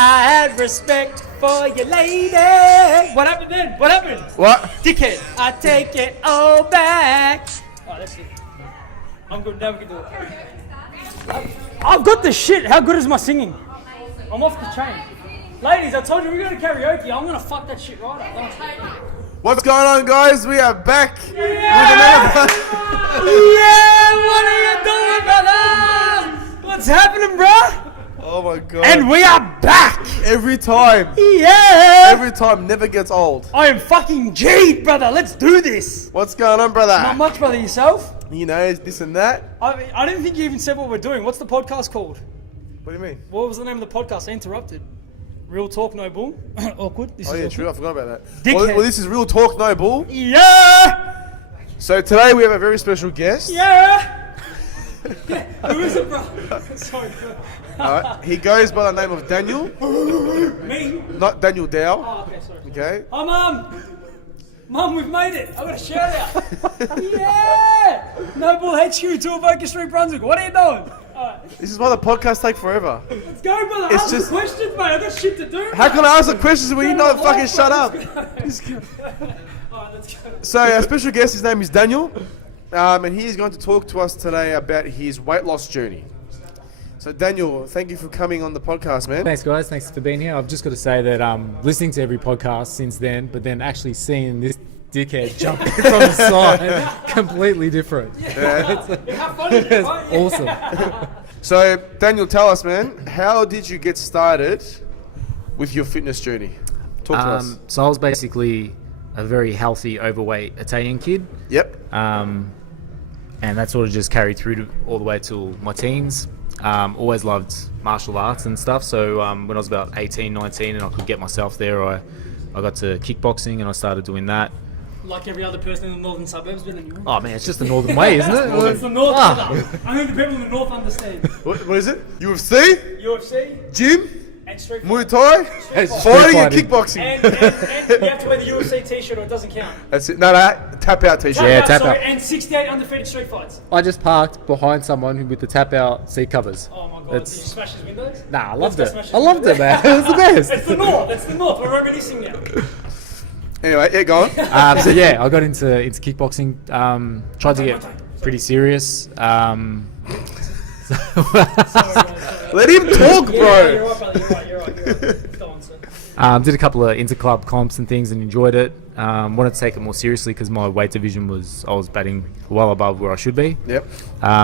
I had respect for your lady. What happened then? What happened? What? Dickhead. I take it all back. Oh, that's it. I'm good. Now we can do it. I've got the shit. How good is my singing? I'm off the chain. Ladies, I told you we're going to karaoke. I'm going to fuck that shit right up. What's going on, guys? We are back with Yeah! another. Yeah! What are you doing, brother? What's happening, bro? Oh my god! And we are back! Every time, Yeah! every time, never gets old. I am fucking G'd, brother. Let's do this. What's going on, brother? Not much, brother. Yourself? You know, this and that. I didn't think you even said what we're doing. What's the podcast called? What do you mean? What was the name of the podcast? I interrupted. Real talk, no bull. Awkward. This Oh is yeah, awkward. true. I forgot about that. Dickhead. Well, this is Real Talk, No Bull. Yeah! So today we have a very special guest. Yeah! Who is it, bro? Sorry, bro. Alright, he goes by the name of Daniel, Me? not Daniel Dow. Oh, okay, sorry. Okay. Oh, Mum! Mum, we've made it! I got a shout out! Yeah! Noble HQ to Avoca St, Brunswick. What are you doing? Alright, This is why the podcast take forever. let's go, brother. It's Ask just- the questions, mate. I got shit to do. How can I ask the questions when you Go not on, fucking live, shut bro. up? Let's go. Alright, let's go. So our special guest, his name is Daniel, and he is going to talk to us today about his weight loss journey. So Daniel, thank you for coming on the podcast, man. Thanks, guys. Thanks for being here. I've just got to say that listening to every podcast since then, but then actually seeing this dickhead jump in from the side, completely different. How funny is it, It's right? awesome. So Daniel, tell us, man, how did you get started with your fitness journey? Talk to us. So I was basically a very healthy, overweight Italian kid, Yep. and that sort of just carried through to all the way till my teens. Always loved martial arts and stuff, so when I was about 18, 19 and I could get myself there, I got to kickboxing and I started doing that. Like every other person in the northern suburbs, but anyway. Oh man, it's just the northern way, isn't it? It's the north, Ah. brother. I think the people in the north understand. What is it? UFC, UFC gym, and street Muay fighting. Thai, It's fighting and fighting. kickboxing. And you have to wear the UFC t-shirt or it doesn't count. That's it. No, tap out t-shirt. Yeah, tap sorry, out. and 68 undefeated street fights. I just parked behind someone with the tap out seat covers. Oh my god, It's- did you smash his windows? Nah, I Let's loved go it. smash his I loved windows. it, man. It was the best. It's the north, it's the north. We're reminiscing now. Anyway, yeah, go on. So yeah, I got into kickboxing. Tried to get pretty serious. Let him talk, Yeah, you're bro. right, brother. You're right. Go on, sir. Did a couple of inter-club comps and things and enjoyed it. Wanted to take it more seriously because my weight division I was batting well above where I should be. Yep.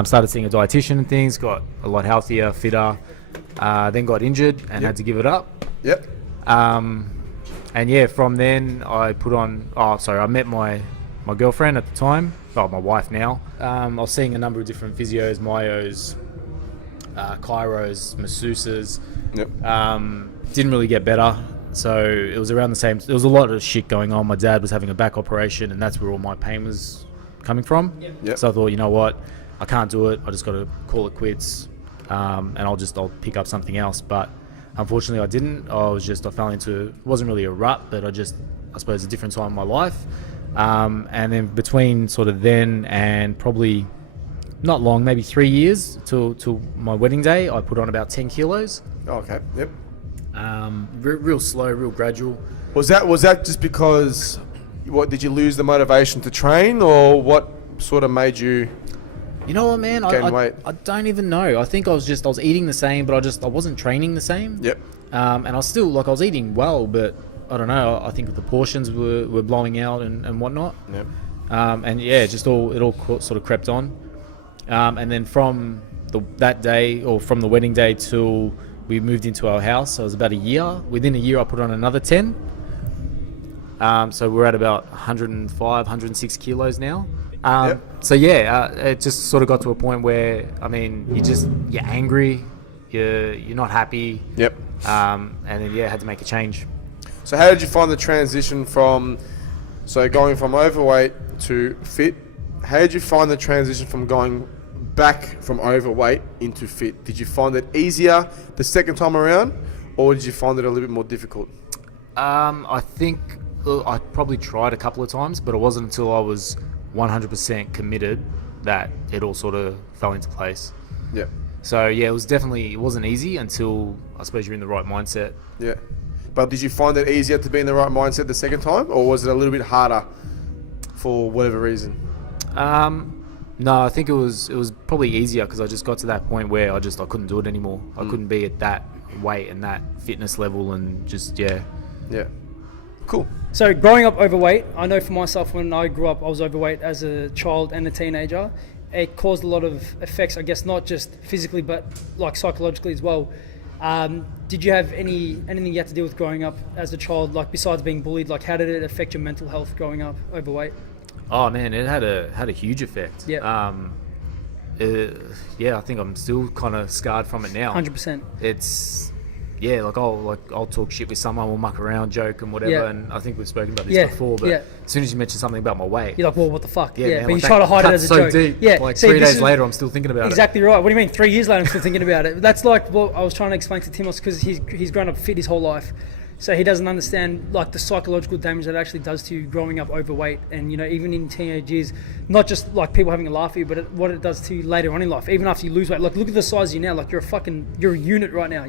Started seeing a dietitian and things. Got a lot healthier, fitter. Then got injured and had to give it up. Yep. And yeah, from then I I met my girlfriend at the time, my wife now. I was seeing a number of different physios, myos, chiros, masseuses. Yep. Didn't really get better. So it was around the same, there was a lot of shit going on. My dad was having a back operation and that's where all my pain was coming from. Yep. So I thought, you know what, I can't do it. I just got to call it quits. And I'll pick up something else. But unfortunately I didn't. I fell into, it wasn't really a rut, but I suppose a different time in my life. And then between sort of then and probably not long, maybe 3 years till my wedding day, I put on about 10 kilos. Oh, okay. Yep. Real slow, real gradual. Was that just because? What did you lose the motivation to train, or what sort of made you? You know what, man? Gain weight. I don't even know. I think I was eating the same, but I wasn't training the same. Yep. And I was still, I was eating well, but I don't know. I think the portions were blowing out and whatnot. Yep. And yeah, it all sort of crept on. And then from that day, or from the wedding day till we moved into our house, so it was about a year. Within a year, I put on another 10. So we're at about 105, 106 kilos now. Yep. So yeah, it just sort of got to a point where, I mean, you're angry, you're not happy. Yep. And then yeah, had to make a change. So how did you find the transition from going from overweight to fit? How did you find the transition from going back from overweight into fit? Did you find it easier the second time around, or did you find it a little bit more difficult? I think I probably tried a couple of times, but it wasn't until I was 100% committed that it all sort of fell into place. Yeah. So yeah, it wasn't easy until I suppose you're in the right mindset. Yeah. But did you find it easier to be in the right mindset the second time, or was it a little bit harder for whatever reason? No, I think it was probably easier because I just got to that point where I couldn't do it anymore. I couldn't be at that weight and that fitness level, and just Yeah. Cool. So growing up overweight, I know for myself when I grew up, I was overweight as a child and a teenager. It caused a lot of effects, I guess, not just physically, but like psychologically as well. Did you have anything you had to deal with growing up as a child, like besides being bullied? Like how did it affect your mental health growing up overweight? Oh man, it had a huge effect. Yeah. Yeah, I think I'm still kind of scarred from it now. 100%. It's I'll talk shit with someone, we'll muck around, joke and whatever, Yeah. and I think we've spoken about this Yeah, before. But yeah. as soon as you mention something about my weight, You're like, well, what the fuck? man, but like you that try to hide it as a cuts joke. so deep. Yeah. Like See, 3 this days is later, I'm still thinking about exactly right. What do you mean 3 years later I'm still thinking about it? That's like what I was trying to explain to Timos, because he's grown up fit his whole life. So he doesn't understand like the psychological damage that it actually does to you growing up overweight, and even in teenage years, not just like people having a laugh at you, but what it does to you later on in life, even after you lose weight. Like look at the size of you now, like you're a unit right now,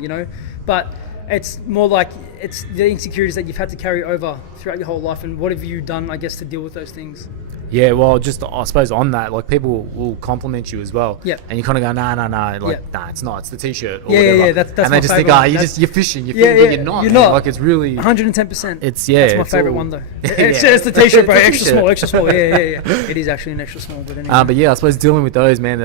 But it's more like it's the insecurities that you've had to carry over throughout your whole life, and what have you done, I guess, to deal with those things? Yeah, well, just I suppose on that, like people will compliment you as well. Yeah. And you kind of go, nah, like, Yeah. nah, it's not. It's the t-shirt or Yeah, whatever. yeah, that's and my they just think, favourite ah, one. you're fishing, but you're not. You're man. not. Like it's really 110%. It's That's my it's favorite all- one though. Yeah, It's the t-shirt, bro. It's a Extra t-shirt. small. Yeah. It is actually an extra small, but anyway. But yeah, I suppose dealing with those, man,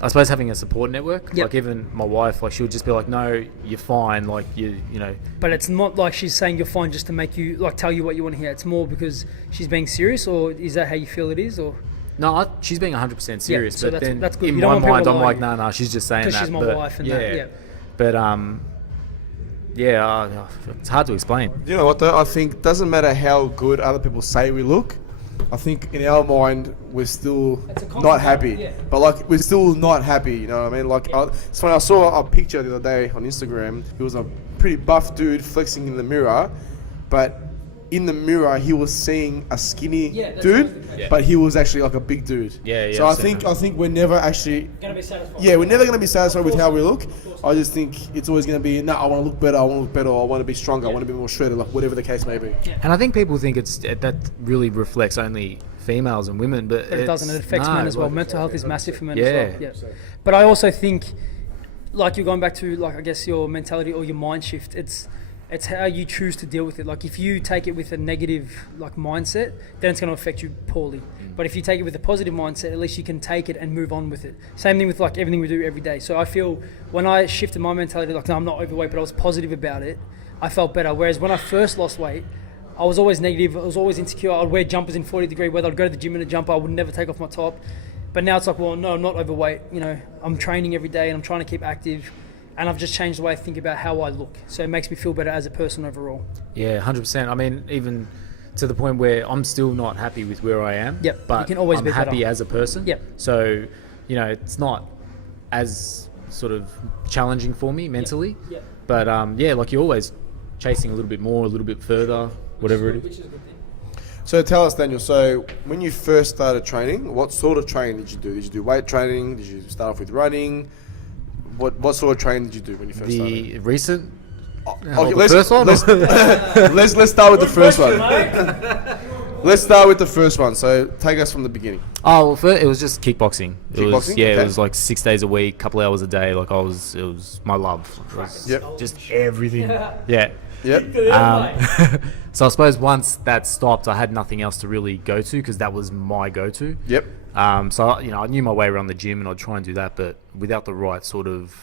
I suppose having a support network. Yep. Like even my wife, like she'll just be like, no, you're fine. Like you know. But it's not like she's saying you're fine just to make you like tell you what you want to hear. It's more because she's being serious, or is that how you feel it is, or? No, she's being 100% serious. so but then that's good. in You don't my want people mind, to I'm lie like, to you. nah, she's just saying that. Because she's my but, wife and yeah. that, yeah. But it's hard to explain. You know what though? I think doesn't matter how good other people say we look. I think in our mind we're still It's a constant not happy. battle, yeah. But like we're still not happy. You know what I mean? Like it's funny. I saw a picture the other day on Instagram. He was a pretty buff dude flexing in the mirror, but in the mirror he was seeing a skinny that's dude, Yeah. but he was actually like a big dude. Yeah, So I've I seen think that. I think we're never actually. Gonna be satisfied. Yeah, we're never going to be satisfied with how we look. I just think it's always going to be, I want to look better, I want to be stronger, I want to be more shredded, like whatever the case may be. And I think people think that really reflects only females and women, but But it doesn't. It affects men as well. like- Mental health is massive for men Yeah. as well. Yeah. But I also think, like you're going back to like I guess your mentality or your mind shift. It's how you choose to deal with it. Like if you take it with a negative like mindset, then it's going to affect you poorly. But if you take it with a positive mindset, at least you can take it and move on with it. Same thing with like everything we do every day. So I feel when I shifted my mentality, like no, I'm not overweight, but I was positive about it, I felt better. Whereas when I first lost weight, I was always negative. I was always insecure. I'd wear jumpers in 40-degree weather. I'd go to the gym in a jumper. I would never take off my top. But now it's like, well, no, I'm not overweight. I'm training every day and I'm trying to keep active. And I've just changed the way I think about how I look. So it makes me feel better as a person overall. Yeah, 100%. I mean, even to the point where I'm still not happy with where I am. Yep, But you can always I'm be better. happy as a person. Yep. So, it's not as sort of challenging for me mentally. Yep. But yeah, like you're always chasing a little bit more, a little bit further, whatever it is. Which is a good thing. So tell us, Daniel, so when you first started training, what sort of training did you do? Did you do weight training? Did you start off with running? What sort of training did you do when you first started? The recent Okay, the first one? Let's start with the first one. Let's start with the first one. So take us from the beginning. Oh, well, first, it was just kickboxing. It was, Kickboxing? yeah, Okay. it was like 6 days a week, couple hours a day. Like it was my love. It was Yep. just everything. Yeah. Yep. So I suppose once that stopped, I had nothing else to really go to because that was my go-to. Yep. So I knew my way around the gym and I'd try and do that, but without the right sort of,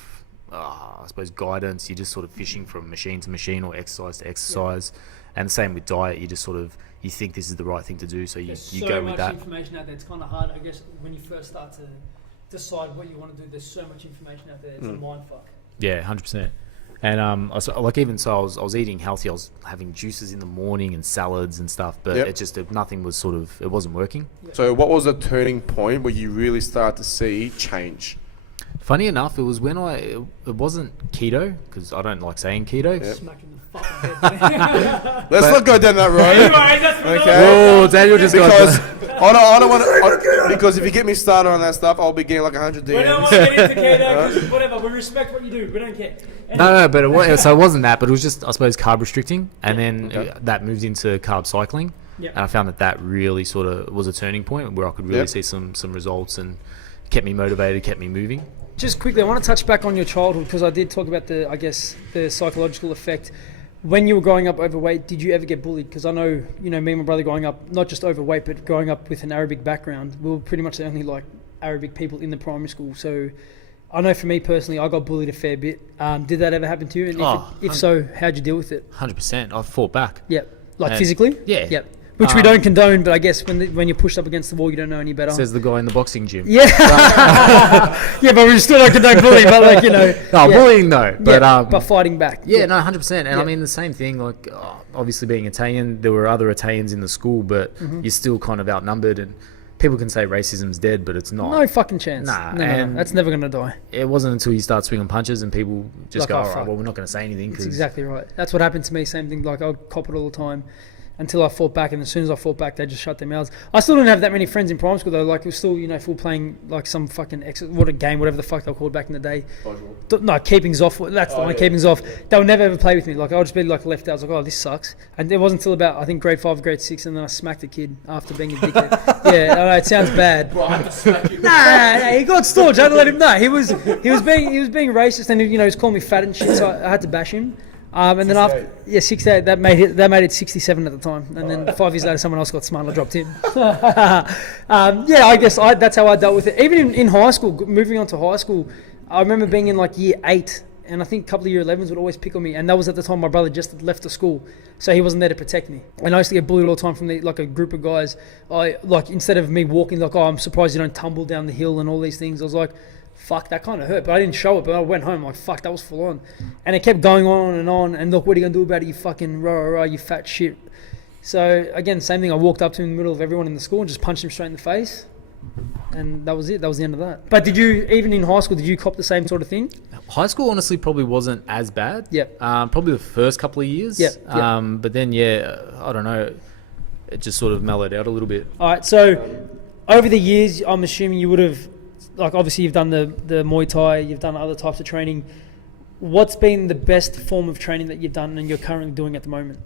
I suppose, guidance, you're just sort of fishing from machine to machine or exercise to exercise. And the same with diet, you just sort of, you think this is the right thing to do, so you go with that. There's so much information out there. It's kind of hard, I guess, when you first start to decide what you want to do. There's so much information out there. It's a mind fuck. Yeah, 100%. And I was eating healthy. I was having juices in the morning and salads and stuff, but Yep. nothing was it wasn't working. So what was the turning point where you really started to see change? Funny enough, it was when it wasn't keto, because I don't like saying keto. Yep. Smacking the fucking dead. Let's not go down that road. Anyway, that's for Okay. Oh, Daniel just Because got. I don't want to. Because if you get me started on that stuff, I'll be getting like 100 We don't want DMs. to get into keto, whatever. We respect what you do. We don't care. No, but so it wasn't that, but it was just, I suppose, carb restricting, and then that moved into carb cycling, Yep. and I found that really sort of was a turning point where I could really see some results and kept me motivated, kept me moving. Just quickly, I want to touch back on your childhood because I did talk about the psychological effect. When you were growing up overweight, did you ever get bullied? Because I know, me and my brother growing up, not just overweight, but growing up with an Arabic background, we were pretty much the only Arabic people in the primary school. So I know for me personally, I got bullied a fair bit. Did that ever happen to you? And if so, how'd you deal with it? 100%. I fought back. Yep. Like And- physically? Yeah. Yep. Which we don't condone, but I guess when you're pushed up against the wall, you don't know any better. Says the guy in the boxing gym. Yeah. Yeah, but we still don't condone bullying, but No, bullying no. but fighting back. Yeah, no, 100%. And I mean, the same thing, obviously being Italian, there were other Italians in the school, but you're still kind of outnumbered. And people can say racism's dead, but it's not. No fucking chance. Nah, No, and that's never going to die. It wasn't until you start swinging punches and people just go, all right, fuck. well, we're not going to say anything. That's exactly right. That's what happened to me. Same thing. I would cop it all the time until I fought back. And as soon as I fought back, they just shut their mouths. I still didn't have that many friends in primary school, though. It was still, full playing, some fucking, what a game, whatever the fuck they were called back in the day. No, keepings off. That's the one, keepings off. They would never ever play with me. I would just be left out. I was like, oh, this sucks. And it wasn't until about, I think, grade 5, grade 6, and then I smacked a kid after being a dickhead. Yeah, I know, it sounds bad. Nah, he got staunch. I had to let him know. He was being racist, and he was calling me fat and shit, so I had to bash him. And then after 68, that made it 67 at the time, and then 5 years later, someone else got smart and I dropped him. I guess that's how I dealt with it. Even in high school, moving on to high school, I remember being in year 8, and I think a couple of year 11s would always pick on me, and that was at the time my brother just left the school, so he wasn't there to protect me. And I used to get bullied all the time from a group of guys. Instead of me walking, I'm surprised you don't tumble down the hill and all these things. I was like, fuck, that kind of hurt, but I didn't show it. But I went home fuck, that was full on. And it kept going on. And look, what are you gonna do about it? You fucking you fat shit. So again, same thing. I walked up to him in the middle of everyone in the school and just punched him straight in the face. And that was it. That was the end of that. But did you, even in high school, did you cop the same sort of thing? High school, honestly, probably wasn't as bad. Yep. Probably the first couple of years. Yep. But then, I don't know. It just sort of mellowed out a little bit. All right. So over the years, I'm assuming you would have, obviously you've done the Muay Thai, you've done other types of training. What's been the best form of training that you've done and you're currently doing at the moment?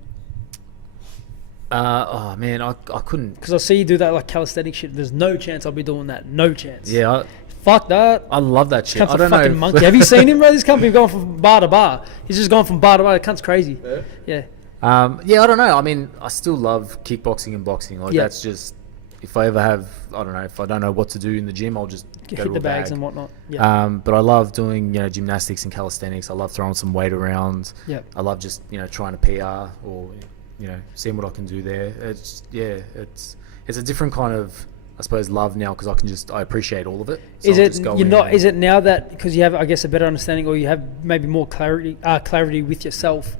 Oh man, I couldn't. Because I see you do that calisthenic shit. There's no chance I'll be doing that. No chance. Yeah. Fuck that. I love that shit. Cunt's I don't a fucking know. monkey. Have you seen him, bro? This company going from bar to bar. He's just gone from bar to bar. The cunt's crazy. Yeah. I don't know. I mean, I still love kickboxing and boxing. That's just, if I ever have, I don't know, if I don't know what to do in the gym, I'll just go hit to the a bags bag. and whatnot. Yeah. But I love doing, gymnastics and calisthenics. I love throwing some weight around. Yep. I love just, trying to PR or, seeing what I can do there. It's a different kind of, I suppose, love now because I appreciate all of it. So Is it now that, because you have, I guess, a better understanding or you have maybe more clarity with yourself,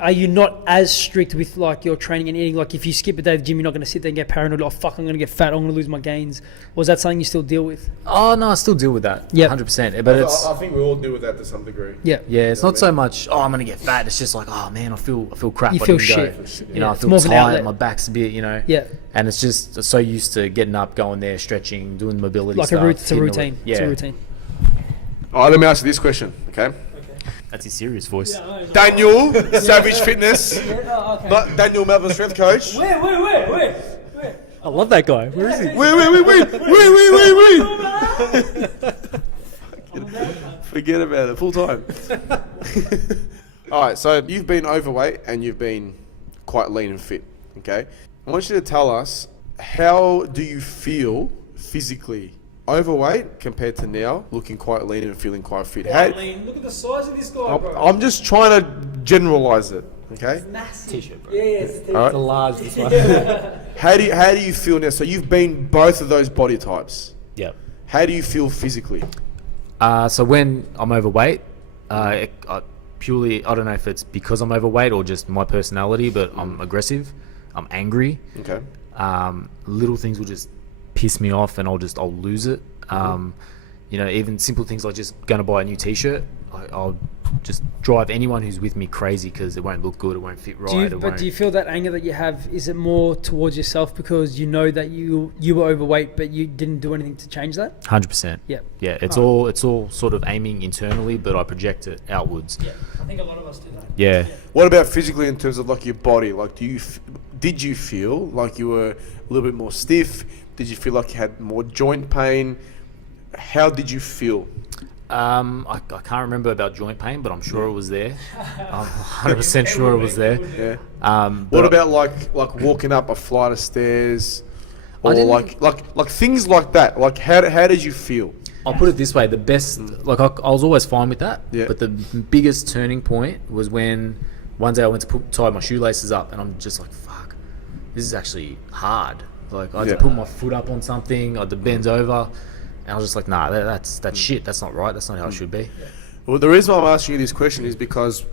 are you not as strict with your training and eating? If you skip a day at the gym, you're not going to sit there and get paranoid. Oh fuck, I'm going to get fat. I'm going to lose my gains. Or is that something you still deal with? Oh no, I still deal with that. Yep. 100%. But I think we all deal with that to some degree. Yeah. Yeah, it's not so much, I'm going to get fat. It's just oh man, I feel crap. You I feel didn't shit. go. I it's feel more of an tired. outlet. My back's a bit, Yeah. And it's just so used to getting up, going there, stretching, doing mobility stuff. It's a routine. Yeah. It's a routine. All right, let me ask you this question, okay? That's his serious voice. Daniel, Savage Fitness, Okay. not Daniel Melbourne Strength Coach. Wait. I love that guy. Where is he? Wait. Forget about it, full time. All right, so you've been overweight and you've been quite lean and fit, okay? I want you to tell us, how do you feel physically? Overweight compared to now, looking quite lean and feeling quite fit. Look at the size of this guy, bro. I'm just trying to generalize it, okay? Massive. T-shirt, bro. Yeah, it's All right. a large this one. How do you feel now? So you've been both of those body types. Yep. How do you feel physically? So when I'm overweight, I purely, I don't know if it's because I'm overweight or just my personality, but I'm aggressive, I'm angry. Okay. Little things will just piss me off and I'll lose it. Even simple things like just going to buy a new t-shirt, I'll just drive anyone who's with me crazy because it won't look good, it won't fit right. Do you feel that anger that you have, is it more towards yourself because you know that you were overweight but you didn't do anything to change that? 100%. Yeah. Yeah, it's all sort of aiming internally, but I project it outwards. Yeah, I think a lot of us do that. Yeah. What about physically in terms of like your body? Like, did you feel like you were a little bit more stiff? Did you feel like you had more joint pain? How did you feel? I can't remember about joint pain, but I'm sure it was there. I'm 100% sure it was there. Yeah. What about like walking up a flight of stairs, or like things like that? Like how did you feel? I'll put it this way: the best, like I was always fine with that. Yeah. But the biggest turning point was when one day I went to tie my shoelaces up, and I'm just like, "Fuck, this is actually hard." Like I had to put my foot up on something, I had to bend over. And I was just like, nah, that's shit. That's not right. That's not how it should be. Well, the reason why I'm asking you this question is because,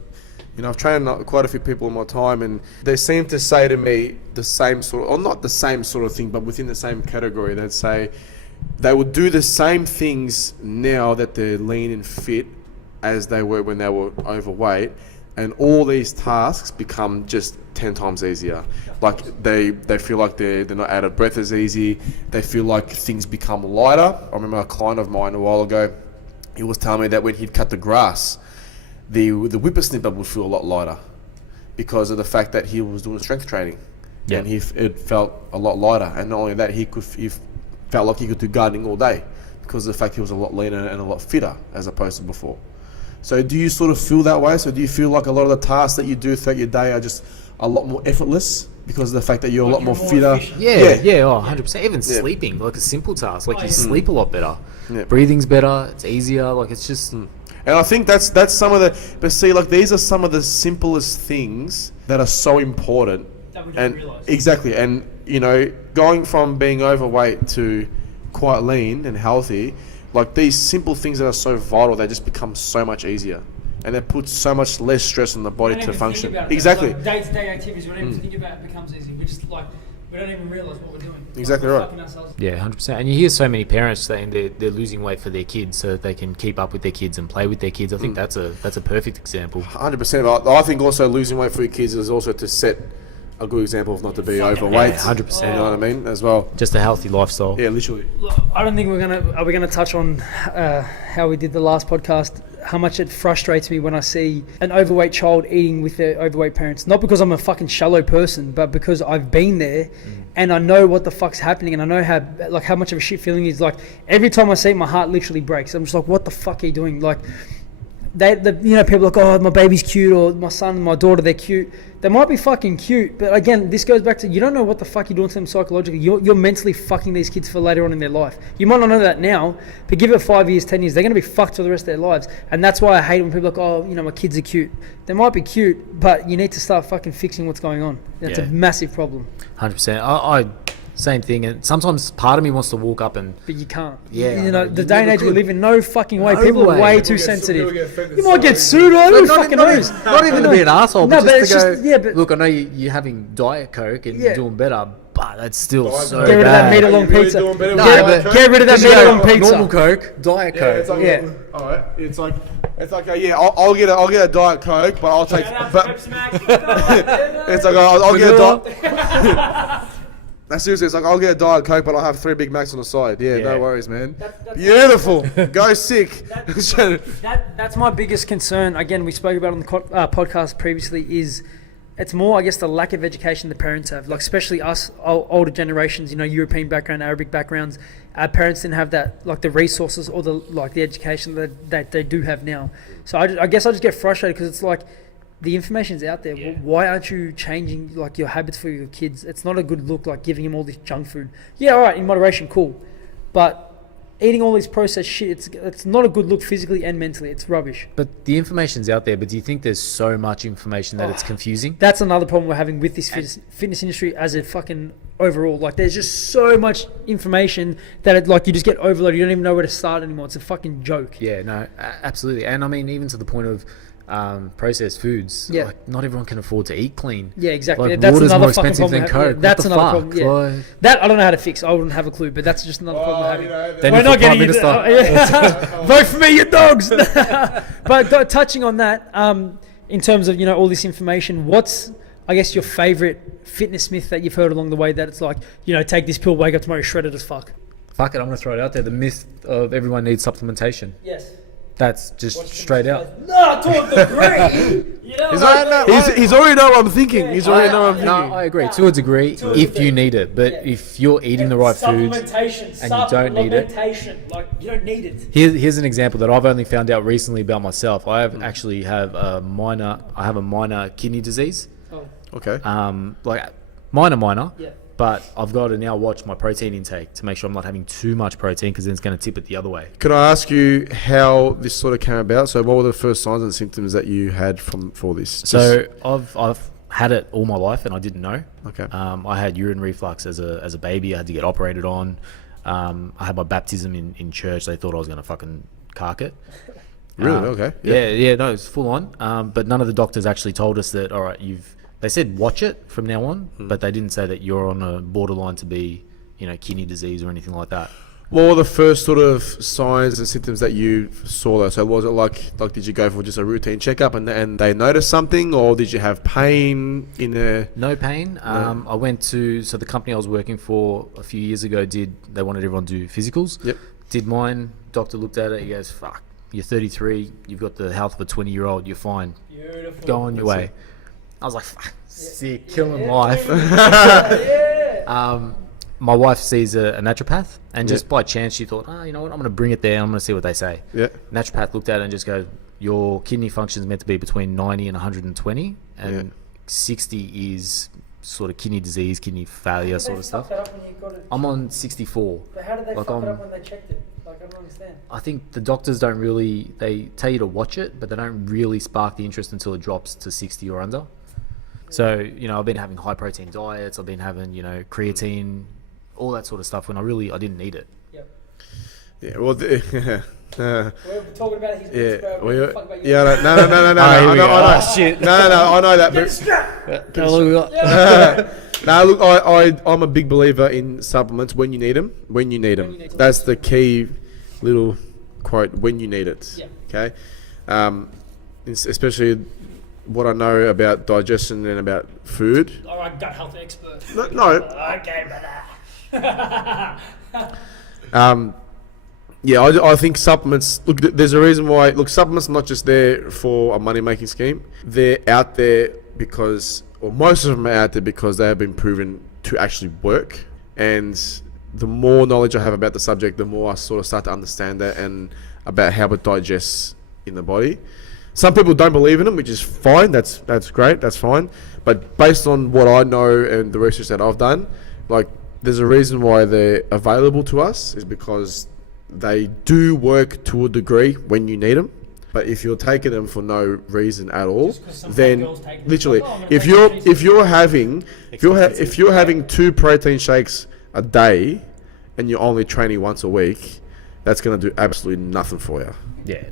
I've trained quite a few people in my time, and they seem to say to me the same sort of, or not the same sort of thing, but within the same category. They'd say they would do the same things now that they're lean and fit as they were when they were overweight, and all these tasks become just 10 times easier. Like they feel like they're not out of breath as easy. They feel like things become lighter. I remember a client of mine a while ago, he was telling me that when he'd cut the grass, the whippersnipper would feel a lot lighter because of the fact that he was doing strength training. Yeah. And it felt a lot lighter. And not only that, he felt like he could do gardening all day because of the fact he was a lot leaner and a lot fitter as opposed to before. So do you sort of feel that way? So do you feel like a lot of the tasks that you do throughout your day are just a lot more effortless because of the fact that you're a lot more fitter? Yeah, 100%. Even sleeping, like a simple task, like you sleep a lot better. Yeah. Breathing's better, it's easier, like it's just... And I think that's some of the... But see, like these are some of the simplest things that are so important. That we don't realise. Exactly. And, going from being overweight to quite lean and healthy, like these simple things that are so vital, they just become so much easier. And that puts so much less stress on the body to function. Exactly. Like day-to-day activities, we don't even think about it becomes easy. We just we don't even realise what we're doing. Exactly we're right. fucking ourselves. Yeah, 100%. And you hear so many parents saying they're losing weight for their kids so that they can keep up with their kids and play with their kids. I think that's a perfect example. 100%. I think also losing weight for your kids is also to set a good example of not to be overweight. 100%. You know what I mean? As well. Just a healthy lifestyle. Yeah, literally. Look, I don't think are we gonna touch on how we did the last podcast, how much it frustrates me when I see an overweight child eating with their overweight parents. Not because I'm a fucking shallow person, but because I've been there and I know what the fuck's happening, and I know how much of a shit feeling it is. Like every time I see it, my heart literally breaks. I'm just like, what the fuck are you doing? Like people are like, oh, my baby's cute, or my son and my daughter, they're cute. They might be fucking cute, but again, this goes back to, you don't know what the fuck you're doing to them psychologically. You're mentally fucking these kids for later on in their life. You might not know that now, but give it 5 years, 10 years, they're going to be fucked for the rest of their lives. And that's why I hate when people are like, oh, my kids are cute. They might be cute, but you need to start fucking fixing what's going on. That's a massive problem. 100%. I same thing, and sometimes part of me wants to walk up and... But you can't. Yeah. The day and age we live in, no fucking way. No People are way. way too sensitive. You might get sued, who fucking knows? Not even to be an asshole, but No, just but to go, but look, I know you're having Diet Coke and you're doing better, but that's still so get rid of that bad. meat along pizza. but Get rid of that meat along pizza. Normal Coke, Diet Coke. It's like, all right. It's like, I'll get a Diet Coke, but I'll take. It's like I'll get a Diet. That's seriously, it's like I'll get a Diet Coke, but I'll have 3 Big Macs on the side. Yeah. No worries, man. Beautiful. Go sick. That's my biggest concern. Again, we spoke about on the podcast previously. Is it's more, I guess, the lack of education the parents have, like especially us older generations. European background, Arabic backgrounds. Our parents didn't have that, like the resources or the education that they do have now. So I guess I just get frustrated because it's like, the information's out there. Yeah. Why aren't you changing your habits for your kids? It's not a good look, like giving them all this junk food. Yeah, all right, in moderation, cool. But eating all this processed shit, it's not a good look physically and mentally. It's rubbish. But the information's out there, but do you think there's so much information that it's confusing? That's another problem we're having with this fitness industry as a fucking overall. Like there's just so much information that you just get overloaded. You don't even know where to start anymore. It's a fucking joke. Yeah, no, absolutely. And I mean, even to the point of processed foods. Yeah. Like, not everyone can afford to eat clean. Yeah, exactly. Like, that's water's another more fucking expensive problem. than Coke. Yeah, that's What the another fuck? problem. Yeah. Like- That I don't know how to fix. I wouldn't have a clue, but that's just another problem we're having. Then We're if not the Prime getting into Minister- Vote for me, you dogs. But touching on that, in terms of all this information, what's I guess your favorite fitness myth that you've heard along the way that it's like take this pill, wake up tomorrow, shredded as fuck. Fuck it, I'm gonna throw it out there. The myth of everyone needs supplementation. Yes. That's just straight out. No, to a degree. He's already know what I'm thinking. He's already know what I'm thinking. No, I agree. To a degree, if you need it. But if you're eating the right foods and you don't need it, like you don't need it. here's an example that I've only found out recently about myself. I actually have a minor kidney disease. Okay. Like minor. Yeah. But I've got to now watch my protein intake to make sure I'm not having too much protein, because then it's going to tip it the other way. Could I ask you how this sort of came about? So what were the first signs and symptoms that you had for this? So I've had it all my life and I didn't know. Okay. I had urine reflux as a baby. I had to get operated on. I had my baptism in church. They thought I was going to fucking cark it. Really? Okay. Yeah. No, it's full on. But none of the doctors actually told us that. All right, They said watch it from now on, but they didn't say that you're on a borderline to be, kidney disease or anything like that. What were the first sort of signs and symptoms that you saw though? So was it like did you go for just a routine checkup and they noticed something, or did you have pain in there? No pain. I went to the company I was working for a few years ago. They wanted everyone to do physicals. Yep. Did mine. Doctor looked at it. He goes, "Fuck, you're 33. You've got the health of a 20-year-old. You're fine. Beautiful. Go on your way." I was like, fuck, sick, killing life. My wife sees a naturopath, and just by chance she thought, you know what, I'm going to bring it there. I'm going to see what they say. Yeah. Naturopath looked at it and just goes, your kidney function is meant to be between 90 and 120, and 60 is sort of kidney disease, kidney failure sort of stuff. I'm on 64. But how did they fuck it up when they checked it? Like, I don't understand. I think the doctors don't really, they tell you to watch it, but they don't really spark the interest until it drops to 60 or under. So, I've been having high protein diets, I've been having, creatine, all that sort of stuff when I didn't need it. Yep. Yeah, well, We're talking about his yeah, no. I know. Shit. No, I know that. Look, I'm a big believer in supplements when you need them. When you need them. That's the key little quote, when you need it. Yeah. Okay? Especially what I know about digestion and about food. All right, gut health expert. No. Okay, brother. Yeah, I think supplements. Look, there's a reason why. Look, supplements are not just there for a money-making scheme. They're out there because, or most of them are out there because they have been proven to actually work. And the more knowledge I have about the subject, the more I sort of start to understand that and about how it digests in the body. Some people don't believe in them, which is fine. That's great. That's fine. But based on what I know and the research that I've done, like, there's a reason why they're available to us is because they do work to a degree when you need them. But if you're taking them for no reason at all, then literally, if you're having 2 protein shakes a day and you're only training once a week, that's going to do absolutely nothing for you. Yeah.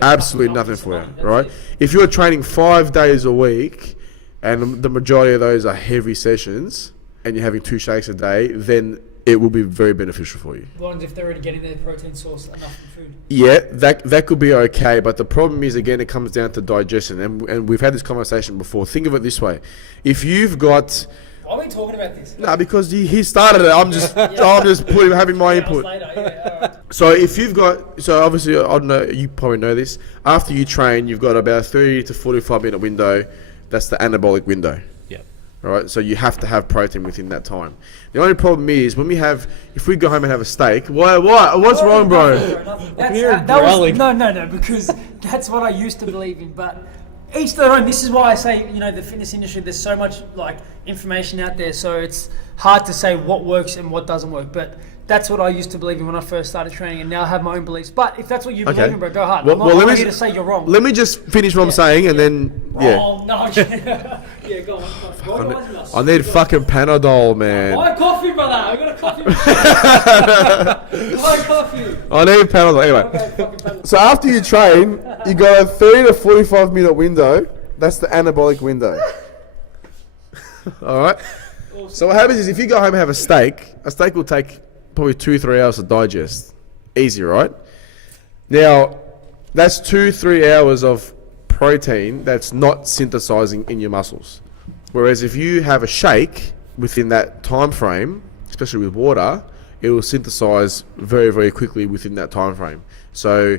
Absolutely nothing for you, right? If you're training 5 days a week and the majority of those are heavy sessions and you're having 2 shakes a day, then it will be very beneficial for you. Well, if they're already getting their protein source enough from food. Yeah, that could be okay, but the problem is, again, it comes down to digestion, and we've had this conversation before. Think of it this way: if you've got, why are we talking about this? no, because he started it. I'm just having my input. So if you've got, so obviously, I don't know, you probably know this. After you train, you've got about a 30 to 45 minute window. That's the anabolic window. Right, so you have to have protein within that time. The only problem is if we go home and have a steak. What's wrong, bro? No, because that's what I used to believe in. But each their own. This is why I say, the fitness industry. There's so much information out there, so it's hard to say what works and what doesn't work. But that's what I used to believe in when I first started training, and now I have my own beliefs. But if that's what you believe in, bro, go hard. I'm not here to say you're wrong. Let me just finish what I'm saying, and then Oh no! Yeah, go on. Organise me. I need fucking Panadol, man. Buy coffee, brother. I got a coffee machine. Buy coffee. I need Panadol. Anyway, so after you train, you got a 30 to 45 minute window. That's the anabolic window. All right. So what happens is if you go home and have a steak will take probably 2-3 hours to digest. Easy, right? Now, that's 2-3 hours of protein that's not synthesizing in your muscles. Whereas if you have a shake within that time frame, especially with water, it will synthesize very, very quickly within that time frame. So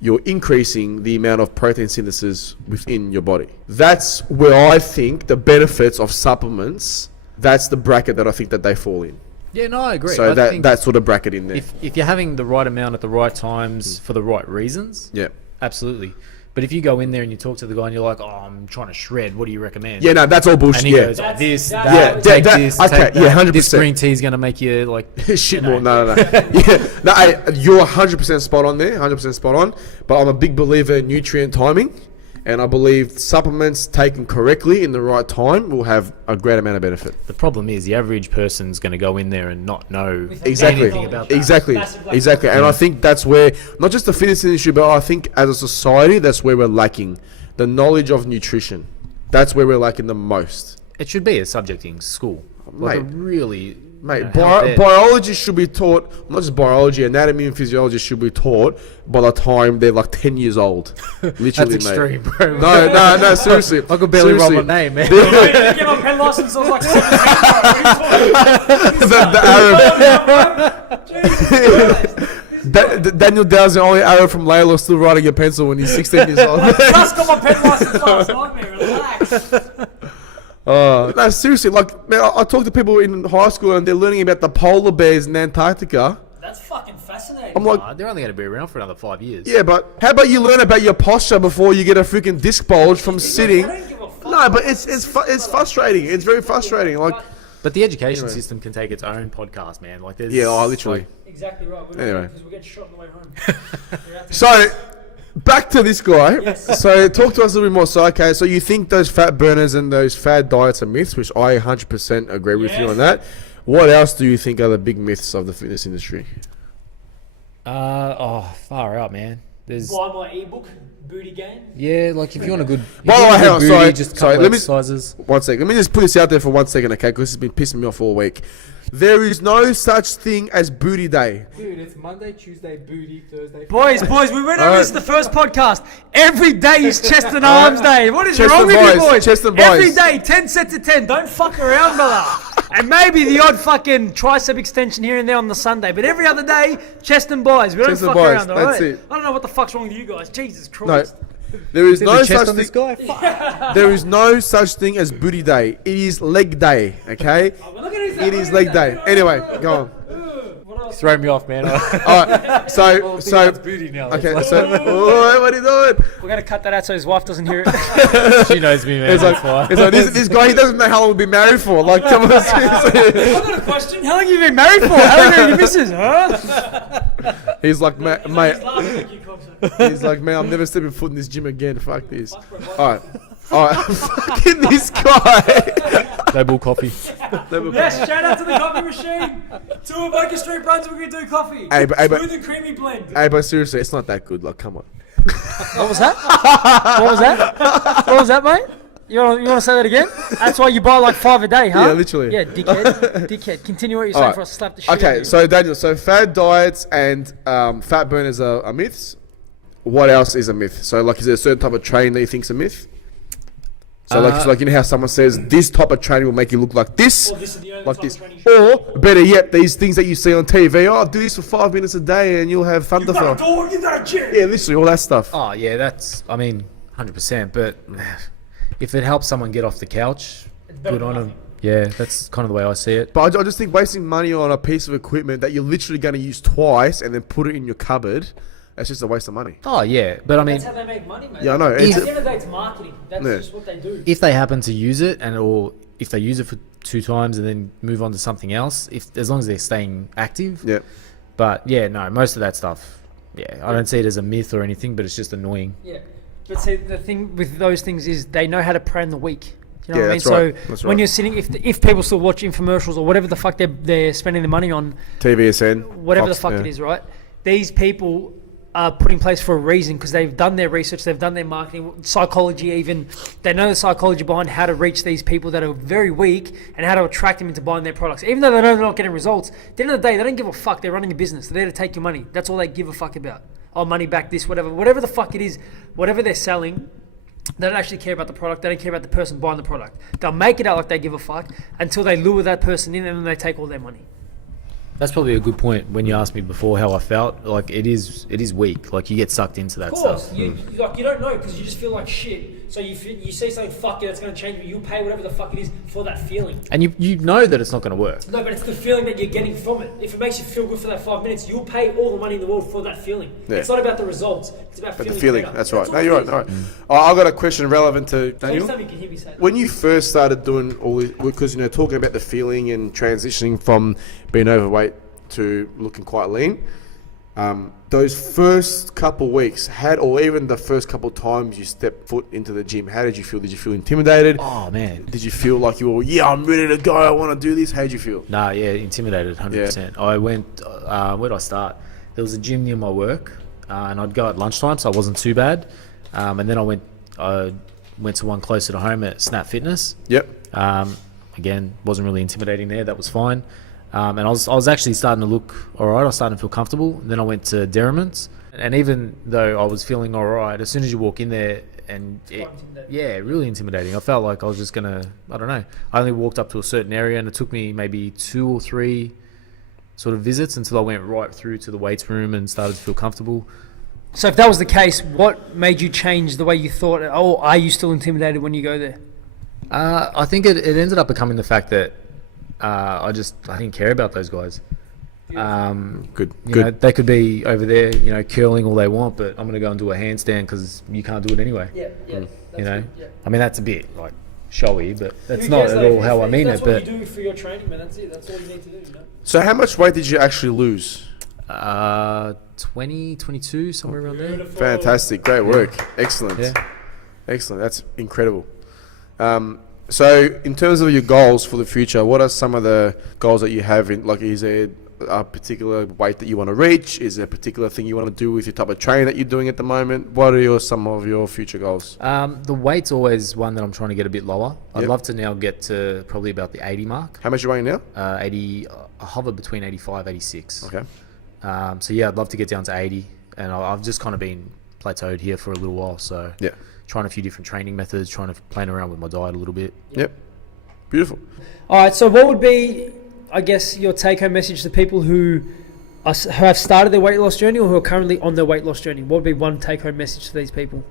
you're increasing the amount of protein synthesis within your body. That's where I think the benefits of supplements, that's the bracket that I think that they fall in. Yeah, no, I agree. So I think that sort of bracket in there. if you're having the right amount at the right times for the right reasons, Yeah. absolutely. But if you go in there and you talk to the guy and you're like, "Oh, I'm trying to shred. What do you recommend?" Yeah, no, that's all bullshit. And he Yeah. goes, That's- "This, that's- that, yeah, take that- this, okay, take yeah, that. 100%. This green tea is gonna make you like." Shit more. No. Yeah. No, hey, you're 100% spot on there. 100% spot on. But I'm a big believer in nutrient timing. And I believe supplements taken correctly in the right time will have a great amount of benefit. The problem is the average person's going to go in there and not know Exactly. anything about that. Exactly. Massive lack. Exactly. And I think that's where, not just the fitness industry, but I think as a society, that's where we're lacking. The knowledge of nutrition. That's where we're lacking the most. It should be a subject in school. Like a Mate. really, Mate, health ed. biology should be taught, not just biology, anatomy and physiology should be taught by the time they're like 10 years old. Literally, That's mate. extreme, bro. No, seriously. I could barely Seriously. write my name, man. Get my pen license. I was like, the Arab. Daniel Dow's the only Arab from Layla still writing a pencil when he's 16 years old. just got my pen license last night, man. Relax. No, seriously, like, man, I talk to people in high school and they're learning about the polar bears in Antarctica. That's fucking fascinating. I'm like, They're only going to be around for another 5 years. yeah, but how about you learn about your posture before you get a freaking disc bulge from sitting? I don't give a fuck. No, but it's frustrating. It's very frustrating. Like, But the education system can take its own podcast, man. Like, there's yeah, literally. like, Exactly right. We're Anyway. because we're getting shot on the way home. We're out to- So, back to this guy. Yes. So, talk to us a little bit more. So, okay, so you think those fat burners and those fad diets are myths, which I 100% agree with you Yes. on that. What else do you think are the big myths of the fitness industry? far out, man. There's Buy my ebook, Booty Game. yeah, like if you want a good, By the way, hang on, sorry, just sorry, couple let me- exercises. One second. Let me just put this out there for 1 second, okay? Because it's been pissing me off all week. There is no such thing as booty day. Dude, it's Monday, Tuesday, booty, Thursday. Boys, we went over Alright. this in the first podcast. Every day is chest and arms day. What is Chest wrong and with you boys, boys? chest and Every boys. day, 10 sets of 10. Don't fuck around, brother. And maybe the odd fucking tricep extension here and there on the Sunday. But every other day, chest and boys. We don't Chest and fuck boys, around, alright? that's it. I don't know what the fuck's wrong with you guys. Jesus No, Christ. there is See no the such chest on this thing. guy. Fuck. There is no such thing as booty day. It is leg day, okay? Oh, but look at his It is leg day. Anyway, go on. What else? Throw me off, man. All right. So booty now. okay. So oh, what are you doing? We're going to cut that out so his wife doesn't hear it. She knows me, man. It's like, That's why. it's like this guy. He doesn't know how long we've been married for. Like, come on, seriously. I've got a question. How long have you been married for? How long have you missus, huh? He's like, mate. He's laughing like you cocksucker. He's like, man, I'm never stepping foot in this gym again. Fuck this. All right. Fucking this guy. Double coffee. Yes, shout out to the coffee machine. To Avoca St, Brunswick, we do coffee. Hey, but- Smooth and creamy blend. Hey, but seriously, it's not that good. Like, come on. What was that? What was that? What was that, mate? You want to say that again? That's why you buy like 5 a day, huh? Yeah, literally. Yeah, dickhead. Dickhead. Continue what you're saying Alright. for us to slap the shit out of Okay, you. so Daniel, so fad diets and fat burners are myths. What else is a myth? So, like, is there a certain type of training that you think's a myth? So, like, you know how someone says this type of training will make you look like this, Or this is the only like type this, of training you should or better yet, these things that you see on TV. Oh, do this for 5 minutes a day and you'll have You got a thunderfall. door, you got a gym. Yeah, literally all that stuff. Oh yeah, that's. I mean, 100%. But if it helps someone get off the couch, better good on than them. Yeah, that's kind of the way I see it. But I just think wasting money on a piece of equipment that you're literally going to use twice and then put it in your cupboard, that's just a waste of money. Oh yeah, but I mean, That's how they make money, man. Yeah, I know. At It's, the end of the day, it's marketing. That's Yeah. just what they do. if they happen to use it or if they use it for 2 times and then move on to something else, as long as they're staying active. yeah. But yeah, no, most of that stuff. Yeah, I don't see it as a myth or anything, but it's just annoying. Yeah. But see, the thing with those things is they know how to plan the week. Do you You know Yeah, what I mean? that's right. So That's when right. you're sitting, if people still watch infomercials or whatever the fuck they're spending the money on, TVSN, whatever Fox, the fuck yeah. it is, right? These people are put in place for a reason because they've done their research, they've done their marketing, psychology even. They know the psychology behind how to reach these people that are very weak and how to attract them into buying their products. Even though they know they're not getting results, at the end of the day, they don't give a fuck. They're running a business. They're there to take your money. That's all they give a fuck about. Oh, money back, this, whatever the fuck it is, whatever they're selling. They don't actually care about the product. They don't care about the person buying the product. They'll make it out like they give a fuck until they lure that person in and then they take all their money. That's probably a good point when you asked me before how I felt. Like it is weak. Like you get sucked into that Of course, stuff. you don't know because you just feel like shit. So you say something, fuck it, that's going to change me. You'll pay whatever the fuck it is for that feeling. And you know that it's not going to work. No, but it's the feeling that you're getting from it. If it makes you feel good for that 5 minutes, you'll pay all the money in the world for that feeling. Yeah. It's not about the results. It's about But feeling the feeling, better. that's right. all No, it you're right. is. All right. I've got a question relevant to Daniel. Next time you can hear me say that. When you first started doing all this, because talking about the feeling and transitioning from being overweight to looking quite lean, those first couple weeks or even the first couple times you stepped foot into the gym, how did you feel? Did you feel intimidated? Oh man. Did you feel like you were, I'm ready to go, I want to do this? How did you feel? Nah, yeah, intimidated, 100%. I went, where'd I start? There was a gym near my work, and I'd go at lunchtime, so it wasn't too bad. And then I went to one closer to home at Snap Fitness. Yep. Again, wasn't really intimidating there. That was fine. And I was actually starting to look all right. I was starting to feel comfortable. Then I went to Derriman's, and even though I was feeling all right, as soon as you walk in there, really intimidating. I felt like I was just gonna, I don't know. I only walked up to a certain area, and it took me maybe 2 or 3 sort of visits until I went right through to the weights room and started to feel comfortable. So if that was the case, what made you change the way you thought? Oh, are you still intimidated when you go there? I think it ended up becoming the fact that I didn't care about those guys. Good. You know, they could be over there, curling all they want, but I'm going to go and do a handstand because you can't do it anyway. Yeah. I mean, that's a bit like showy, but that's not at all how I mean it. That's But what you do for your training, man. That's it. That's all you need to do. So how much weight did you actually lose? 20, 22, somewhere around there. Fantastic. Great work. Excellent. Yeah. Excellent. That's incredible. So in terms of your goals for the future, what are some of the goals that you have is there a particular weight that you want to reach? Is there a particular thing you want to do with your type of training that you're doing at the moment? What are some of your future goals? The weight's always one that I'm trying to get a bit lower. I'd Yep. love to now get to probably about the 80 mark. How much are you weighing now? 80, I hover between 85, 86. Okay. So yeah, I'd love to get down to 80, and I've just kind of been plateaued here for a little while. So Yeah. trying a few different training methods, trying to plan around with my diet a little bit. Yep. Beautiful. All right. So what would be, I guess, your take-home message to people who have started their weight loss journey or who are currently on their weight loss journey? What would be one take-home message to these people?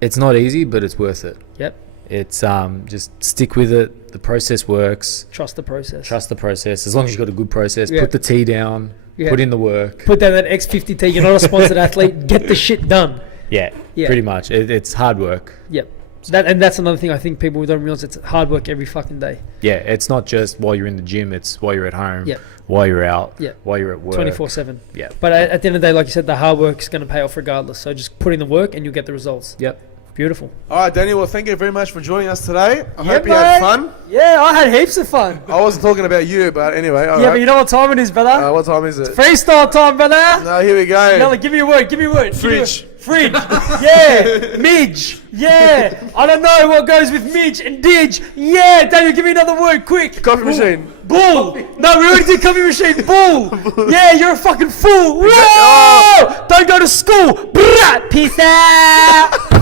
It's not easy, but it's worth it. Yep. It's just stick with it. The process works. Trust the process. Trust the process. As long as you've got a good process, Yeah. put the T down, Yeah. put in the work. Put down that X50T. You're not a sponsored athlete. Get the shit done. Yeah, Yeah. pretty much. It's hard work. Yep. That's another thing I think people don't realize. It's hard work every fucking day. Yeah, it's not just while you're in the gym. It's while you're at home, Yep. while you're out, Yep. while you're at work. 24/7. Yeah. But at the end of the day, like you said, the hard work is going to pay off regardless. So just put in the work and you'll get the results. Yep. Beautiful. All right, Daniel. Well, thank you very much for joining us today. I Yeah, hope you had mate. fun. Yeah, I had heaps of fun. I wasn't talking about you, but anyway. All Yeah, right. but you know what time it is, brother? What time is it? Freestyle time, brother. No, here we go. Yalla, give me a word. Give me a word. Give me a- Fridge. Fridge. Yeah. Midge. Yeah. I don't know what goes with midge and didge. Yeah. Daniel, give me another word, quick. Coffee machine. Bull. No, we already did coffee machine. Bull. Yeah, you're a fucking fool. Whoa. Oh. Don't go to school. Brah. Peace out.